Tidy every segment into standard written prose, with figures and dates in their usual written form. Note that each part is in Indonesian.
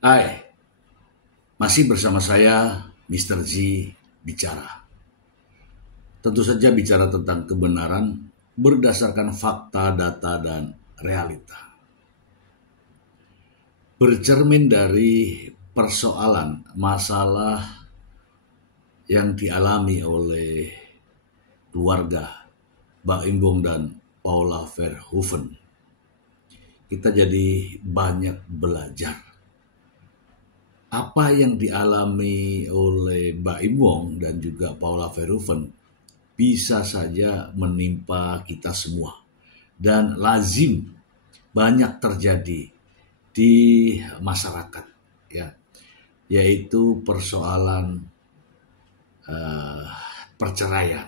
Hai, masih bersama saya Mr. Z bicara. Tentu saja bicara tentang kebenaran berdasarkan fakta, data, dan realita. Bercermin dari persoalan, masalah yang dialami oleh keluarga Mbak Imbong dan Paula Verhoeven. Kita jadi banyak belajar. Apa yang dialami oleh Mbak Imbong dan juga Paula Verhoeven bisa saja menimpa kita semua dan lazim banyak terjadi di masyarakat, ya, yaitu persoalan perceraian.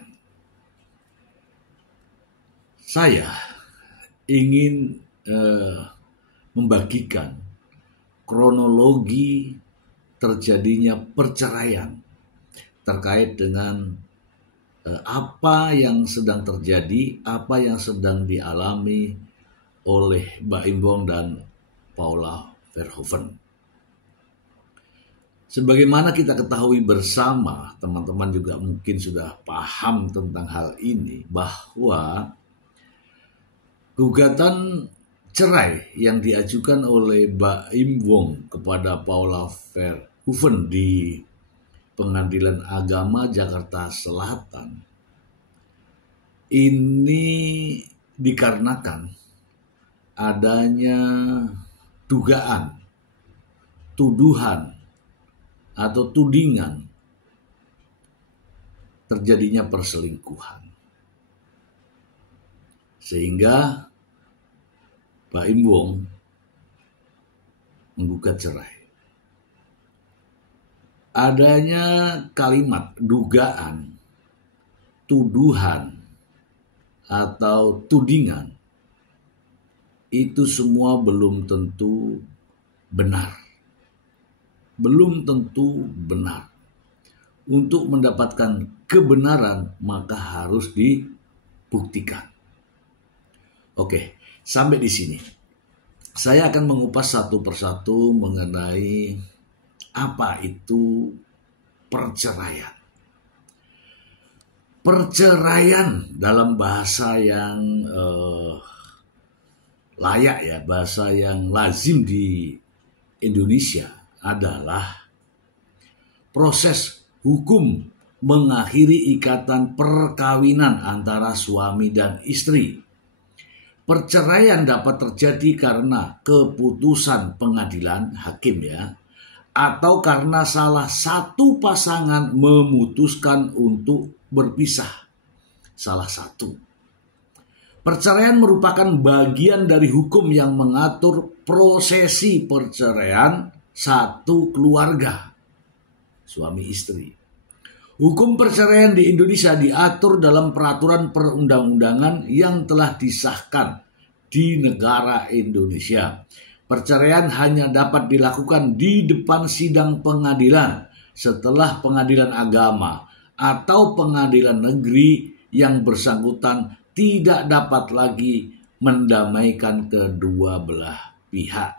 Saya ingin membagikan kronologi terjadinya perceraian terkait dengan apa yang sedang terjadi, apa yang sedang dialami oleh Mbak Imbong dan Paula Verhoeven. Sebagaimana kita ketahui bersama, teman-teman juga mungkin sudah paham tentang hal ini, bahwa gugatan cerai yang diajukan oleh Mbak Imbong kepada Paula Verhoeven di Pengadilan Agama Jakarta Selatan ini dikarenakan adanya dugaan, tuduhan, atau tudingan terjadinya perselingkuhan. Sehingga Mbak Imbong menggugat cerai. Adanya kalimat dugaan, tuduhan, atau tudingan itu semua belum tentu benar. Belum tentu benar. Untuk mendapatkan kebenaran maka harus dibuktikan. Oke, sampai di sini. Saya akan mengupas satu persatu mengenai apa itu perceraian. Perceraian dalam bahasa yang layak, ya, bahasa yang lazim di Indonesia adalah proses hukum mengakhiri ikatan perkawinan antara suami dan istri. Perceraian dapat terjadi karena keputusan pengadilan hakim, ya, atau karena salah satu pasangan memutuskan untuk berpisah. Salah satu. Perceraian merupakan bagian dari hukum yang mengatur prosesi perceraian satu keluarga, suami istri. Hukum perceraian di Indonesia diatur dalam peraturan perundang-undangan yang telah disahkan di negara Indonesia. Perceraian hanya dapat dilakukan di depan sidang pengadilan setelah pengadilan agama atau pengadilan negeri yang bersangkutan tidak dapat lagi mendamaikan kedua belah pihak.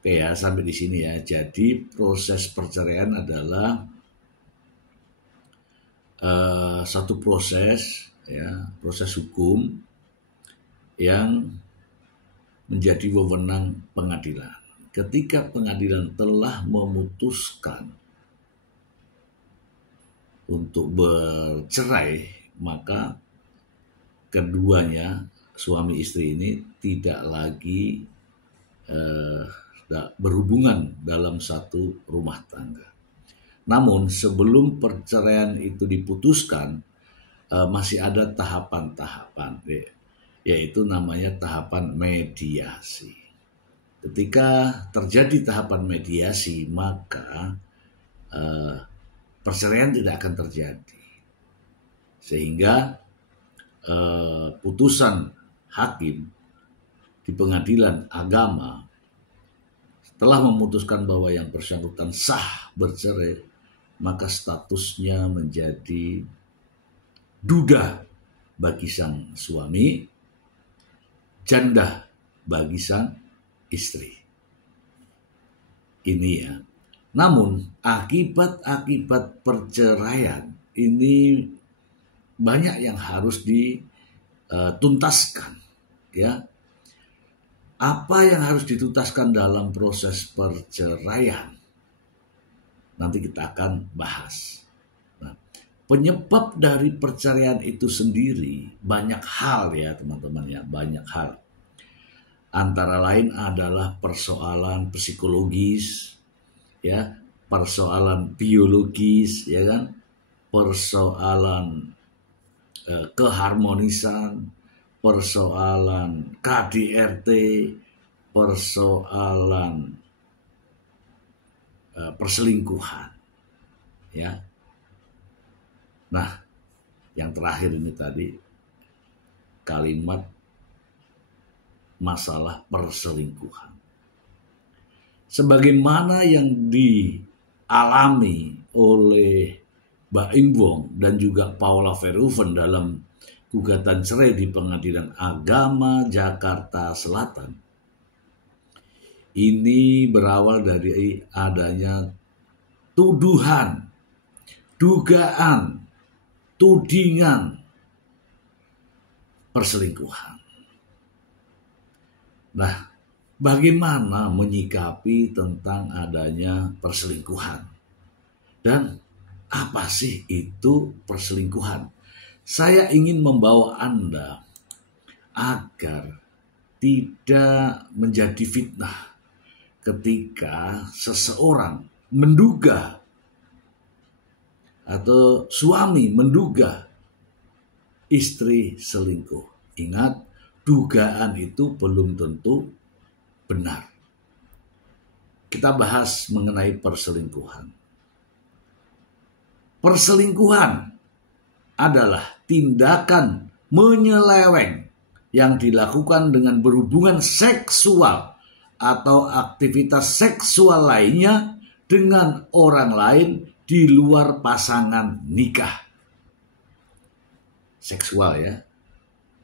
Oke, ya, sampai di sini, ya. Jadi proses perceraian adalah satu proses, ya, proses hukum yang menjadi wewenang pengadilan. Ketika pengadilan telah memutuskan untuk bercerai, maka keduanya, suami istri ini, tidak lagi berhubungan dalam satu rumah tangga. Namun sebelum perceraian itu diputuskan, masih ada tahapan-tahapan, yaitu namanya tahapan mediasi. Ketika terjadi tahapan mediasi, maka perceraian tidak akan terjadi. Sehingga putusan hakim di pengadilan agama setelah memutuskan bahwa yang bersangkutan sah bercerai, maka statusnya menjadi duda bagi sang suami, janda bagi sang istri. ini ya. Namun akibat-akibat perceraian ini banyak yang harus dituntaskan ya. Apa yang harus dituntaskan dalam proses perceraian? Nanti kita akan bahas. Nah, penyebab dari perceraian itu sendiri banyak hal ya teman-teman ya, banyak hal. Antara lain adalah persoalan psikologis, ya, persoalan biologis, ya kan, persoalan keharmonisan, persoalan KDRT, persoalan perselingkuhan, ya. Nah, yang terakhir ini tadi kalimat masalah perselingkuhan. Sebagaimana yang dialami oleh Mbak Imbong dan juga Paula Verhoeven dalam gugatan cerai di Pengadilan Agama Jakarta Selatan. Ini berawal dari adanya tuduhan, dugaan, tudingan perselingkuhan. Nah, bagaimana menyikapi tentang adanya perselingkuhan? Dan apa sih itu perselingkuhan? Saya ingin membawa Anda agar tidak menjadi fitnah ketika seseorang menduga atau suami menduga istri selingkuh. Ingat, dugaan itu belum tentu benar. Kita bahas mengenai perselingkuhan. Perselingkuhan adalah tindakan menyeleweng yang dilakukan dengan berhubungan seksual atau aktivitas seksual lainnya dengan orang lain di luar pasangan nikah. Seksual ya,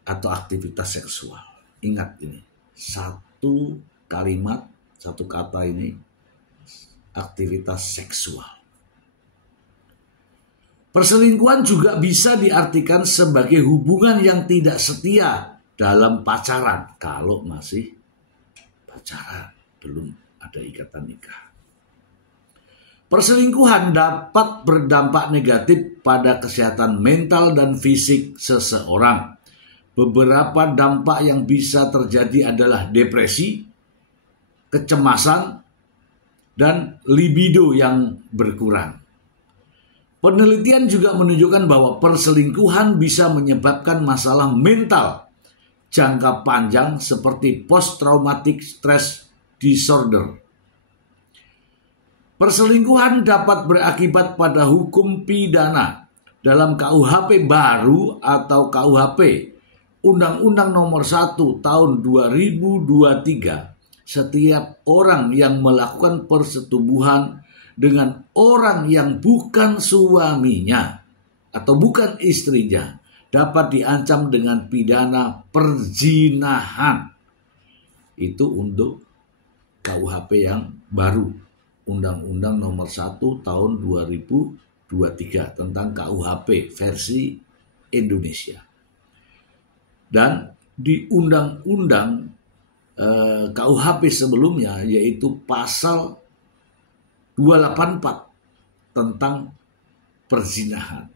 atau aktivitas seksual. Ingat ini, satu kalimat, satu kata ini, aktivitas seksual. Perselingkuhan juga bisa diartikan sebagai hubungan yang tidak setia dalam pacaran. Kalau masih pacaran, belum ada ikatan nikah. Perselingkuhan dapat berdampak negatif pada kesehatan mental dan fisik seseorang. Beberapa dampak yang bisa terjadi adalah depresi, kecemasan, dan libido yang berkurang. Penelitian juga menunjukkan bahwa perselingkuhan bisa menyebabkan masalah mental jangka panjang seperti post-traumatic stress disorder. Perselingkuhan dapat berakibat pada hukum pidana dalam KUHP baru atau KUHP Undang-Undang Nomor 1 Tahun 2023. Setiap orang yang melakukan persetubuhan dengan orang yang bukan suaminya atau bukan istrinya dapat diancam dengan pidana perzinahan. Itu untuk KUHP yang baru, Undang-Undang Nomor 1 Tahun 2023 tentang KUHP versi Indonesia. Dan di Undang-Undang KUHP sebelumnya, yaitu pasal 284 tentang perzinahan.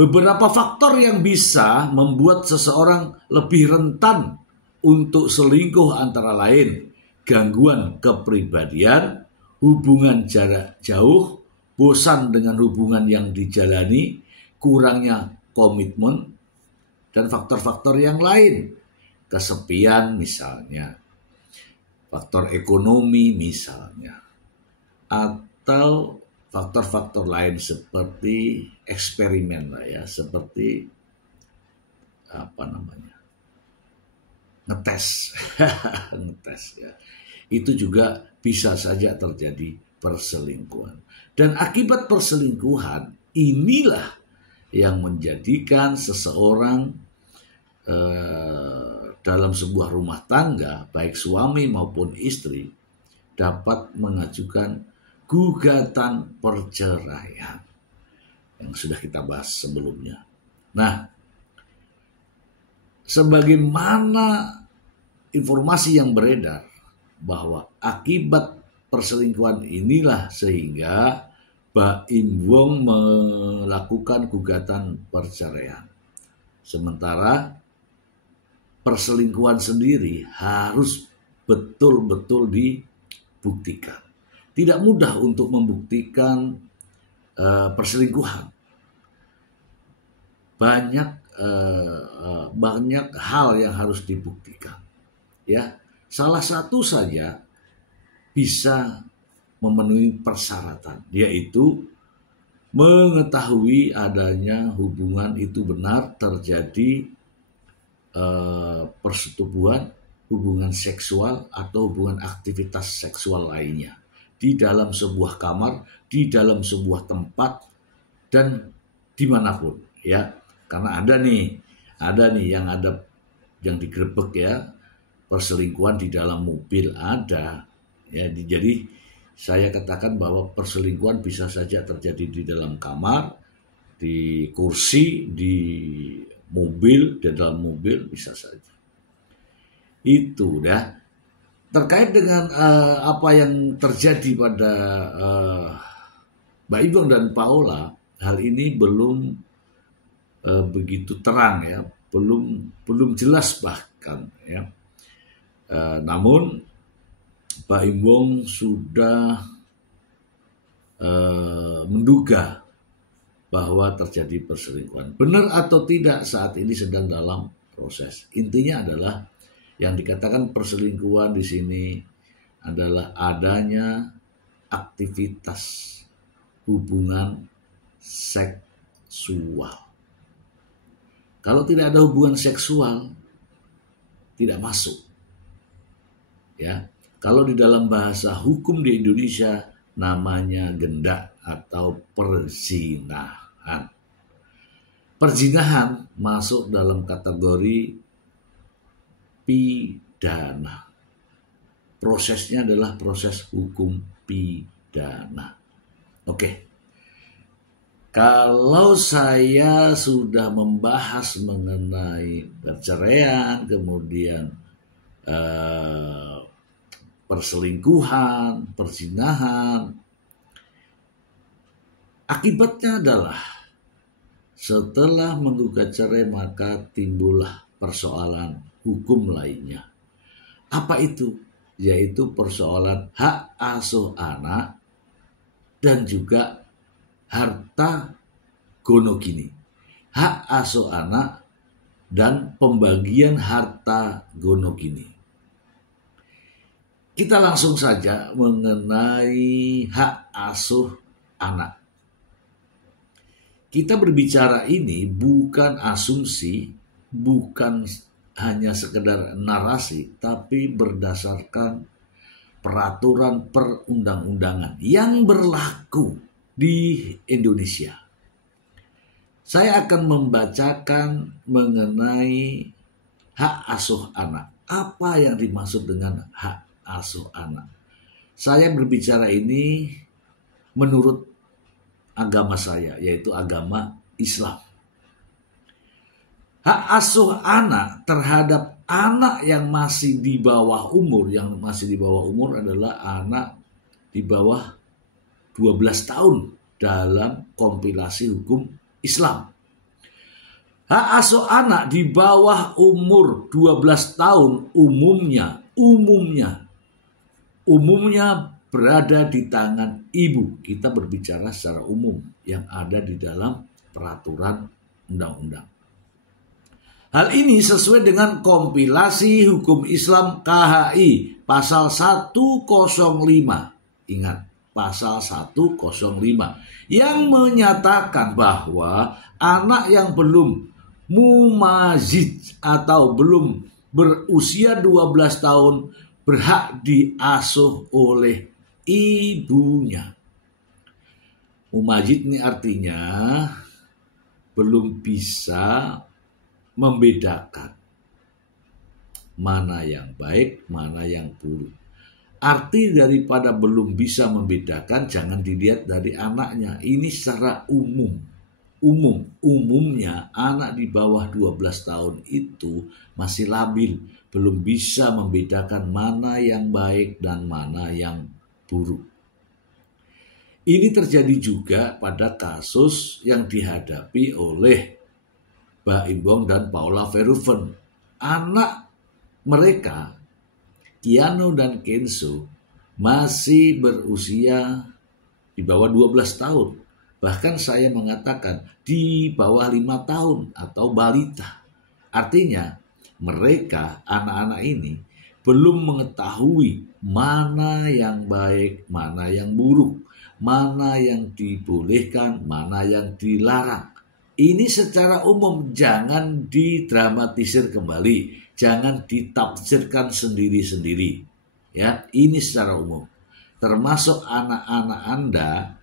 Beberapa faktor yang bisa membuat seseorang lebih rentan untuk selingkuh antara lain gangguan kepribadian, hubungan jarak jauh, bosan dengan hubungan yang dijalani, kurangnya komitmen, dan faktor-faktor yang lain. Kesepian misalnya, faktor ekonomi misalnya, atau faktor-faktor lain seperti eksperimen lah ya, seperti ngetes ngetes ya, itu juga bisa saja terjadi perselingkuhan. Dan akibat perselingkuhan inilah yang menjadikan seseorang dalam sebuah rumah tangga, baik suami maupun istri, dapat mengajukan gugatan perceraian yang sudah kita bahas sebelumnya. Nah, sebagaimana informasi yang beredar bahwa akibat perselingkuhan inilah sehingga Baim Wong melakukan gugatan perceraian. Sementara perselingkuhan sendiri harus betul-betul dibuktikan. Tidak mudah untuk membuktikan perselingkuhan. Banyak hal yang harus dibuktikan. Ya, salah satu saja bisa memenuhi persyaratan, yaitu mengetahui adanya hubungan itu benar terjadi persetubuhan, hubungan seksual atau hubungan aktivitas seksual lainnya di dalam sebuah kamar, di dalam sebuah tempat, dan dimanapun, ya. Karena ada nih yang digerebek, ya, perselingkuhan di dalam mobil ada, ya. Jadi saya katakan bahwa perselingkuhan bisa saja terjadi di dalam kamar, di kursi, di mobil, di dalam mobil, bisa saja. Itu dah. Terkait dengan apa yang terjadi pada Mbak Ibong dan Paula, hal ini belum begitu terang, ya, belum jelas bahkan, ya. Namun Mbak Ibong sudah menduga bahwa terjadi perselingkuhan. Benar atau tidak saat ini sedang dalam proses. Intinya adalah yang dikatakan perselingkuhan di sini adalah adanya aktivitas hubungan seksual. Kalau tidak ada hubungan seksual, tidak masuk. Ya, kalau di dalam bahasa hukum di Indonesia namanya gendak atau perzinahan. Perzinahan masuk dalam kategori pidana. Prosesnya adalah proses hukum pidana. Oke. Kalau saya sudah membahas mengenai perceraian, kemudian perselingkuhan, perzinahan, akibatnya adalah setelah menggugat cerai maka timbullah persoalan hukum lainnya. Apa itu? Yaitu persoalan hak asuh anak dan juga harta gonogini. Hak asuh anak dan pembagian harta gonogini. Kita langsung saja mengenai hak asuh anak. Kita berbicara ini bukan asumsi, bukan hanya sekedar narasi, tapi berdasarkan peraturan perundang-undangan yang berlaku di Indonesia. Saya akan membacakan mengenai hak asuh anak. Apa yang dimaksud dengan hak asuh anak? Saya berbicara ini menurut agama saya, yaitu agama Islam. Hak asuh anak terhadap anak yang masih di bawah umur, adalah anak di bawah 12 tahun dalam kompilasi hukum Islam. Hak asuh anak di bawah umur 12 tahun umumnya berada di tangan ibu. Kita berbicara secara umum yang ada di dalam peraturan undang-undang. Hal ini sesuai dengan kompilasi hukum Islam KHI pasal 105. Ingat, pasal 105 yang menyatakan bahwa anak yang belum mumazid atau belum berusia 12 tahun berhak diasuh oleh ibunya. Mumazid ini artinya belum bisa membedakan mana yang baik, mana yang buruk. Arti daripada belum bisa membedakan jangan dilihat dari anaknya. Ini secara umumnya anak di bawah 12 tahun itu masih labil, belum bisa membedakan mana yang baik dan mana yang buruk. Ini terjadi juga pada kasus yang dihadapi oleh Mbak Imbong dan Paula Verhoeven. Anak mereka, Keanu dan Kenzo, masih berusia di bawah 12 tahun. Bahkan saya mengatakan di bawah 5 tahun atau balita. Artinya mereka, anak-anak ini, belum mengetahui mana yang baik, mana yang buruk, mana yang dibolehkan, mana yang dilarang. Ini secara umum, jangan didramatisir kembali, jangan ditafsirkan sendiri-sendiri. Ya, ini secara umum. Termasuk anak-anak Anda,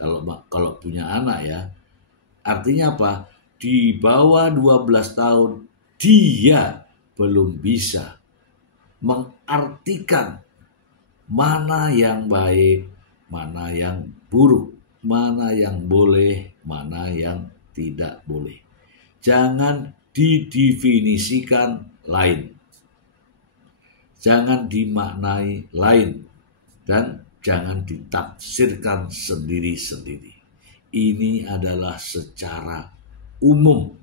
kalau punya anak ya, artinya apa? Di bawah 12 tahun dia belum bisa mengartikan mana yang baik, mana yang buruk, mana yang boleh, mana yang tidak boleh. Jangan didefinisikan lain. Jangan dimaknai lain. Dan jangan ditafsirkan sendiri-sendiri. Ini adalah secara umum.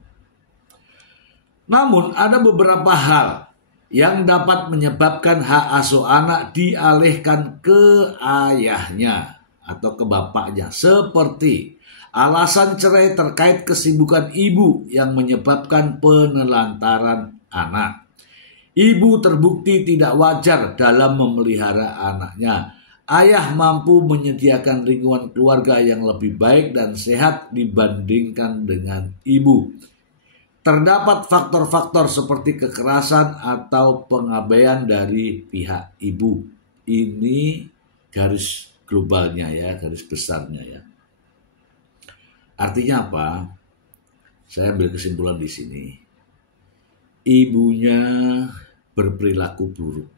Namun ada beberapa hal yang dapat menyebabkan hak asuh anak dialihkan ke ayahnya atau ke bapaknya, seperti alasan cerai terkait kesibukan ibu yang menyebabkan penelantaran anak. Ibu terbukti tidak wajar dalam memelihara anaknya. Ayah mampu menyediakan lingkungan keluarga yang lebih baik dan sehat dibandingkan dengan ibu. Terdapat faktor-faktor seperti kekerasan atau pengabaian dari pihak ibu. Ini garis globalnya ya, garis besarnya ya. Artinya apa? Saya ambil kesimpulan di sini. Ibunya berperilaku buruk.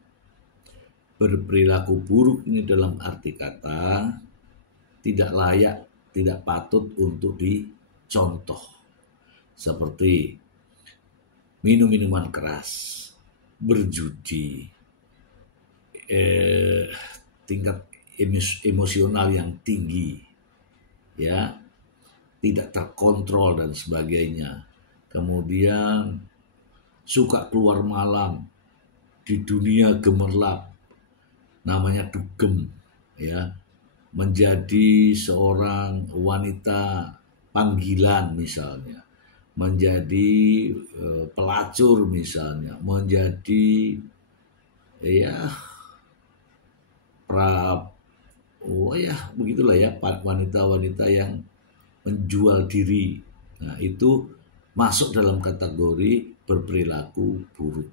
Berperilaku buruk ini dalam arti kata tidak layak, tidak patut untuk dicontoh. Seperti minum minuman keras, berjudi, tingkat emosional yang tinggi, ya, tidak terkontrol dan sebagainya. Kemudian suka keluar malam, di dunia gemerlap, namanya dugem, ya, menjadi seorang wanita panggilan misalnya, menjadi pelacur misalnya, menjadi begitulah ya, wanita-wanita yang menjual diri. Nah, itu masuk dalam kategori berperilaku buruk.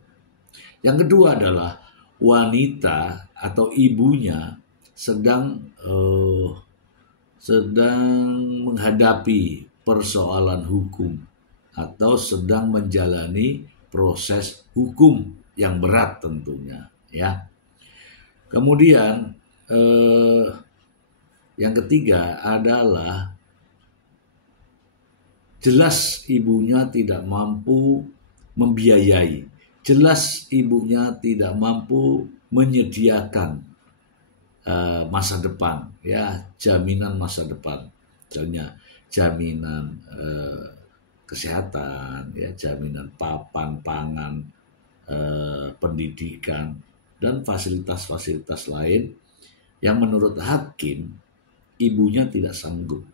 Yang kedua adalah wanita atau ibunya sedang menghadapi persoalan hukum atau sedang menjalani proses hukum yang berat tentunya, ya. Kemudian yang ketiga adalah jelas ibunya tidak mampu membiayai, jelas ibunya tidak mampu menyediakan masa depan, ya, jaminan masa depan, misalnya jaminan kesehatan, ya, jaminan papan, pangan, pendidikan, dan fasilitas-fasilitas lain yang menurut hakim ibunya tidak sanggup,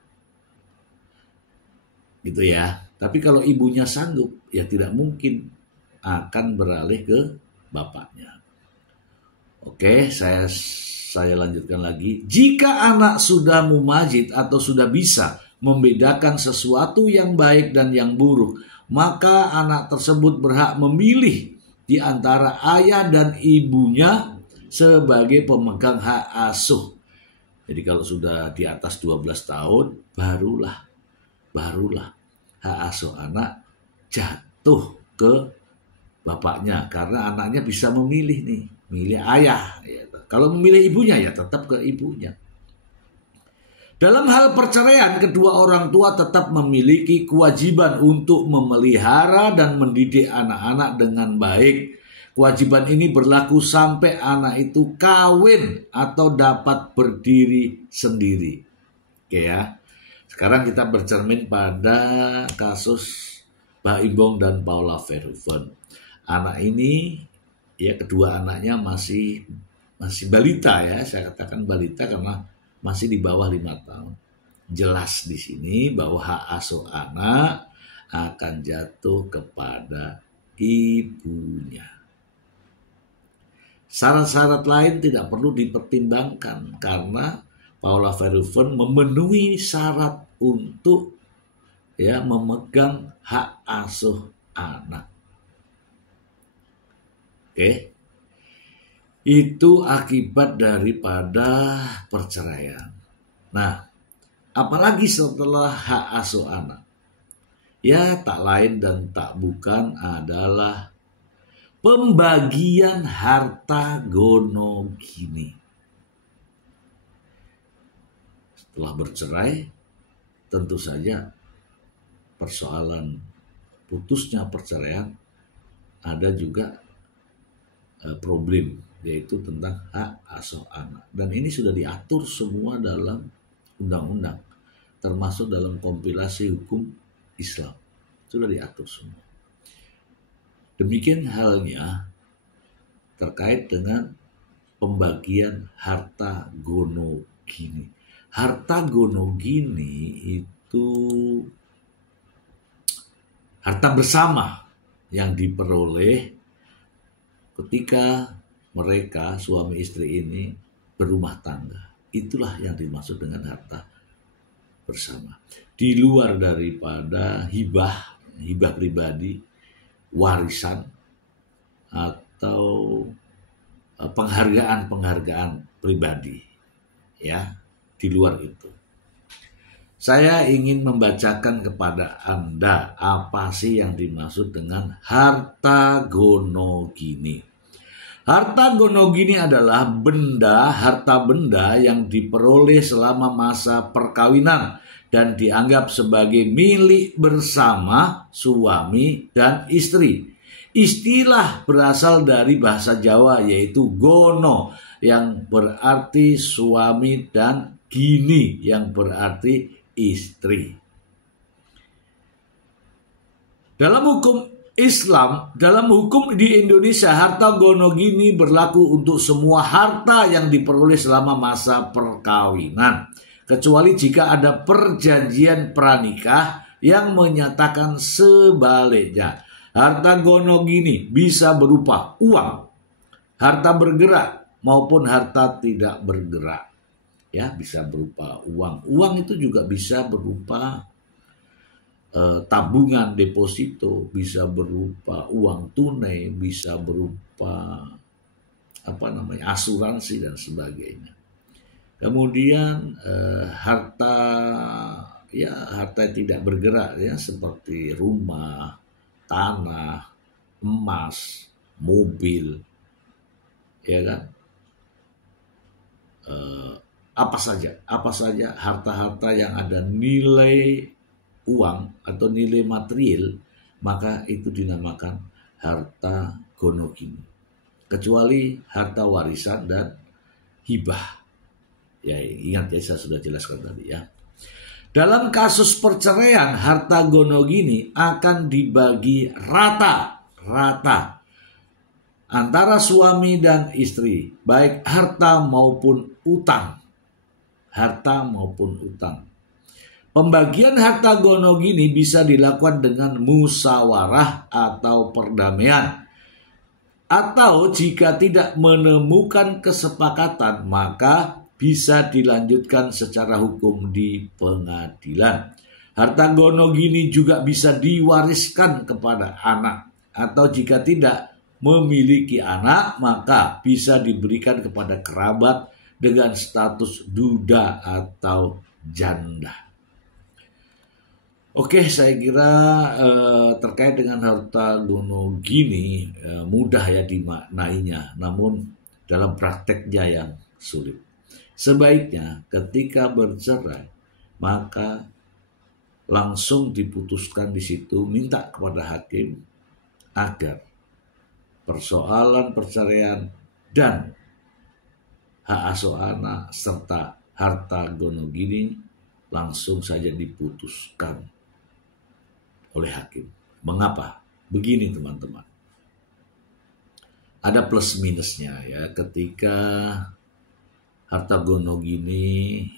gitu ya. Tapi kalau ibunya sanggup, ya tidak mungkin akan beralih ke bapaknya. Oke, saya lanjutkan lagi. Jika anak sudah mumajid atau sudah bisa membedakan sesuatu yang baik dan yang buruk, maka anak tersebut berhak memilih di antara ayah dan ibunya sebagai pemegang hak asuh. Jadi kalau sudah di atas 12 tahun, barulah hak asuh anak jatuh ke bapaknya, karena anaknya bisa memilih nih, milih ayah, gitu. Kalau memilih ibunya ya tetap ke ibunya. Dalam hal perceraian, kedua orang tua tetap memiliki kewajiban untuk memelihara dan mendidik anak-anak dengan baik. Kewajiban ini berlaku sampai anak itu kawin atau dapat berdiri sendiri. Oke ya. Sekarang kita bercermin pada kasus Mbak Imbong dan Paula Verhoeven. Anak ini, ya kedua anaknya masih balita ya. Saya katakan balita karena masih di bawah 5 tahun. Jelas di sini bahwa hak asuh anak akan jatuh kepada ibunya. Syarat-syarat lain tidak perlu dipertimbangkan karena Paula Verhoeven memenuhi syarat untuk memegang hak asuh anak. Oke. Itu akibat daripada perceraian. Nah, apalagi setelah hak asuh anak? Ya, tak lain dan tak bukan adalah pembagian harta gonogini. Setelah bercerai, tentu saja persoalan putusnya perceraian ada juga problem, yaitu tentang hak asuh anak. Dan ini sudah diatur semua dalam undang-undang, termasuk dalam kompilasi hukum Islam. Sudah diatur semua. Demikian halnya terkait dengan pembagian harta gonogini. Harta gonogini itu harta bersama yang diperoleh ketika mereka suami istri ini berumah tangga. Itulah yang dimaksud dengan harta bersama. Di luar daripada hibah pribadi, warisan, atau penghargaan pribadi. Ya, di luar itu. Saya ingin membacakan kepada Anda apa sih yang dimaksud dengan harta gonogini. Harta gonogini adalah harta benda yang diperoleh selama masa perkawinan dan dianggap sebagai milik bersama suami dan istri. Istilah berasal dari bahasa Jawa yaitu gono yang berarti suami dan gini yang berarti istri. Dalam hukum Islam, dalam hukum di Indonesia, harta gonogini berlaku untuk semua harta yang diperoleh selama masa perkawinan, kecuali jika ada perjanjian pranikah yang menyatakan sebaliknya. Harta gonogini bisa berupa uang, harta bergerak maupun harta tidak bergerak. Ya, bisa berupa uang. Uang itu juga bisa berupa tabungan deposito, bisa berupa uang tunai, bisa berupa asuransi dan sebagainya. Kemudian harta tidak bergerak ya, seperti rumah, tanah, emas, mobil, ya kan? Apa saja harta-harta yang ada nilai uang atau nilai material, maka itu dinamakan harta gonogini. Kecuali harta warisan dan hibah. Ya, ingat ya, saya sudah jelaskan tadi ya. Dalam kasus perceraian, harta gonogini akan dibagi rata antara suami dan istri, baik harta maupun utang. Pembagian harta gonogini bisa dilakukan dengan musyawarah atau perdamaian. Atau jika tidak menemukan kesepakatan, maka bisa dilanjutkan secara hukum di pengadilan. Harta gonogini juga bisa diwariskan kepada anak. Atau jika tidak memiliki anak, maka bisa diberikan kepada kerabat dengan status duda atau janda. Oke, saya kira terkait dengan harta gonogini mudah ya dimaknainya. Namun dalam prakteknya yang sulit. Sebaiknya ketika bercerai, maka langsung diputuskan di situ, minta kepada hakim agar persoalan perceraian dan hak asuh anak serta harta gonogini langsung saja diputuskan oleh hakim. Mengapa? Begini teman-teman. Ada plus minusnya ya ketika harta gonogini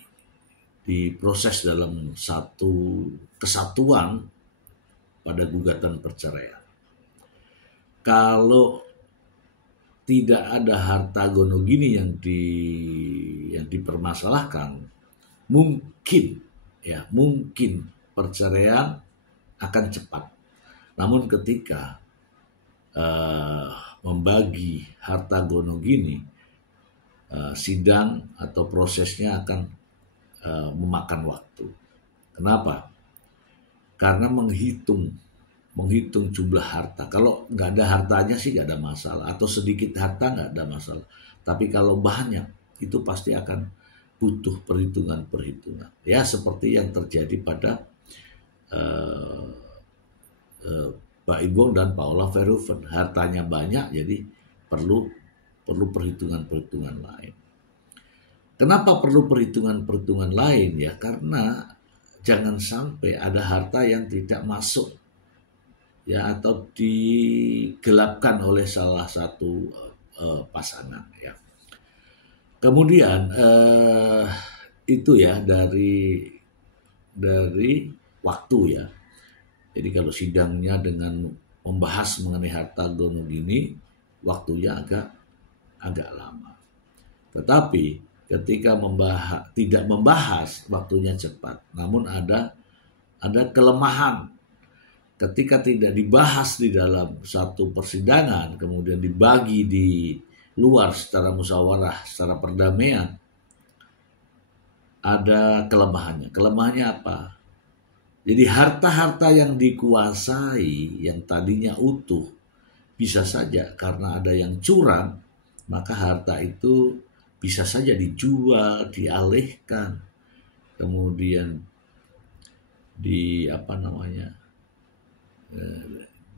diproses dalam satu kesatuan pada gugatan perceraian. Kalau tidak ada harta gonogini yang dipermasalahkan, mungkin perceraian akan cepat. Namun ketika membagi harta gonogini, sidang atau prosesnya akan memakan waktu. Kenapa? Karena menghitung jumlah harta. Kalau nggak ada hartanya sih nggak ada masalah, atau sedikit harta nggak ada masalah. Tapi kalau banyak itu pasti akan butuh perhitungan. Ya seperti yang terjadi pada Pak Imbong dan Paula Verhoeven. Hartanya banyak, jadi perlu perhitungan lain. Kenapa perlu perhitungan lain ya? Karena jangan sampai ada harta yang tidak masuk ya, atau digelapkan oleh salah satu pasangan ya. Kemudian itu ya dari waktu ya. Jadi kalau sidangnya dengan membahas mengenai harta gonogini, waktunya agak lama. Tetapi ketika tidak membahas, waktunya cepat. Namun ada kelemahan. Ketika tidak dibahas di dalam satu persidangan, kemudian dibagi di luar secara musyawarah, secara perdamaian, ada kelemahannya. Kelemahannya apa? Jadi harta-harta yang dikuasai, yang tadinya utuh, bisa saja karena ada yang curang, maka harta itu bisa saja dijual, dialihkan, kemudian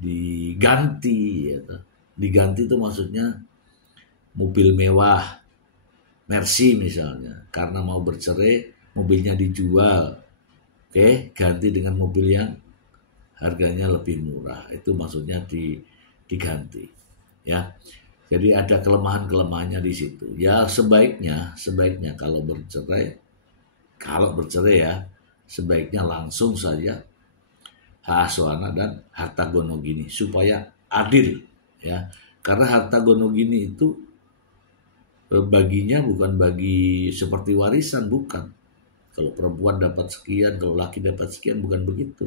diganti. Diganti itu maksudnya mobil mewah, Mercy misalnya, karena mau bercerai, mobilnya dijual. Oke, ganti dengan mobil yang harganya lebih murah. Itu maksudnya diganti. Ya. Jadi ada kelemahan-kelemahannya di situ. Ya sebaiknya kalau bercerai ya, sebaiknya langsung saja hak asuh anak dan harta gonogini supaya adil ya. Karena harta gonogini itu baginya bukan bagi seperti warisan, bukan. Kalau perempuan dapat sekian, kalau laki dapat sekian, bukan begitu.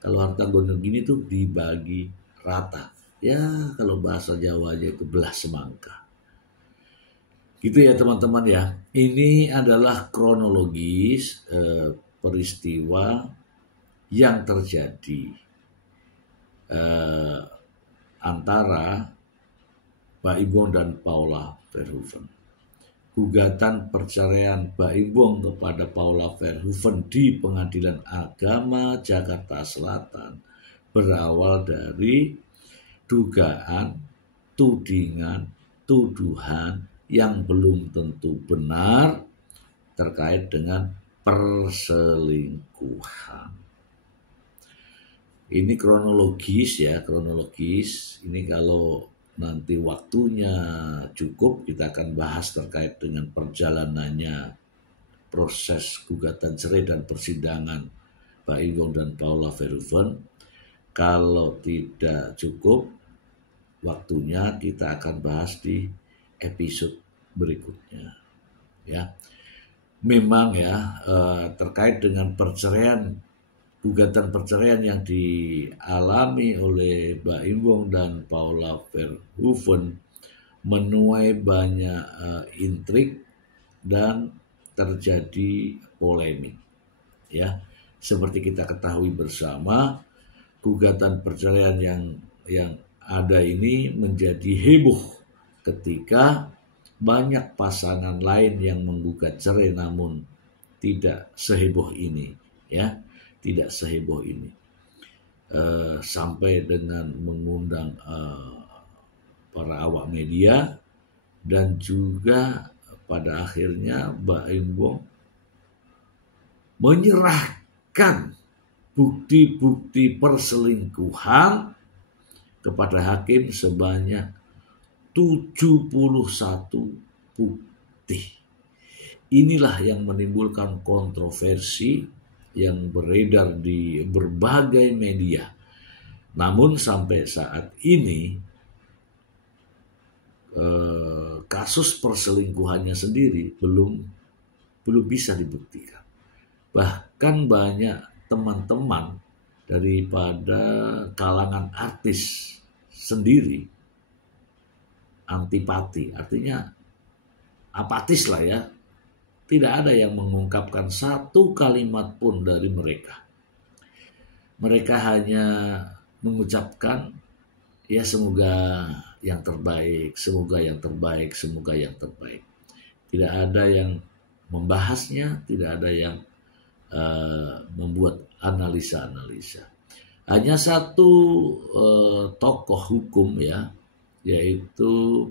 Kalau harta gonogini itu dibagi rata. Ya, kalau bahasa Jawa aja itu belah semangka. Gitu ya teman-teman ya. Ini adalah kronologis peristiwa yang terjadi antara Pak Imbong dan Paula Verhoeven. Gugatan perceraian Pak Imbong kepada Paula Verhoeven di Pengadilan Agama Jakarta Selatan berawal dari dugaan, tudingan, tuduhan yang belum tentu benar terkait dengan perselingkuhan. Ini kronologis. Ini kalau nanti waktunya cukup, kita akan bahas terkait dengan perjalanannya proses gugatan cerai dan persidangan Pak Imbong dan Paula Verhoeven. Kalau tidak cukup waktunya, kita akan bahas di episode berikutnya. Ya, memang ya terkait dengan gugatan perceraian yang dialami oleh Mbak Imbong dan Paula Verhoeven menuai banyak intrik dan terjadi polemik. Ya, seperti kita ketahui bersama, gugatan perceraian yang ada ini menjadi heboh ketika banyak pasangan lain yang menggugat cerai namun tidak seheboh ini, ya, tidak seheboh ini. Sampai dengan mengundang para awak media, dan juga pada akhirnya Mbak Embong menyerahkan bukti-bukti perselingkuhan kepada hakim sebanyak 71 bukti. Inilah yang menimbulkan kontroversi yang beredar di berbagai media. Namun sampai saat ini kasus perselingkuhannya sendiri belum bisa dibuktikan. Bahkan banyak teman-teman daripada kalangan artis sendiri antipati, artinya apatis lah ya. Tidak ada yang mengungkapkan satu kalimat pun dari mereka. Mereka hanya mengucapkan, ya semoga yang terbaik, semoga yang terbaik, semoga yang terbaik. Tidak ada yang membahasnya, tidak ada yang membuat analisa-analisa. Hanya satu tokoh hukum, ya, yaitu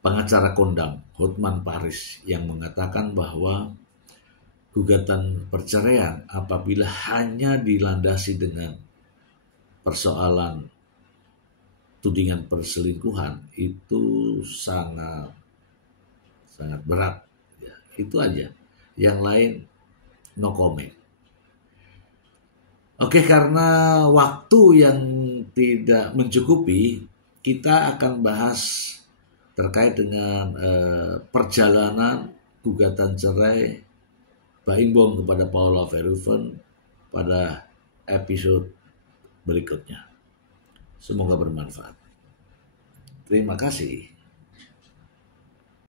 pengacara kondang Hotman Paris, yang mengatakan bahwa gugatan perceraian apabila hanya dilandasi dengan persoalan tudingan perselingkuhan itu sangat berat, ya, itu aja. Yang lain no comment. Oke, karena waktu yang tidak mencukupi, kita akan bahas terkait dengan perjalanan gugatan cerai Mbak Embong kepada Paula Verhoeven pada episode berikutnya. Semoga bermanfaat. Terima kasih.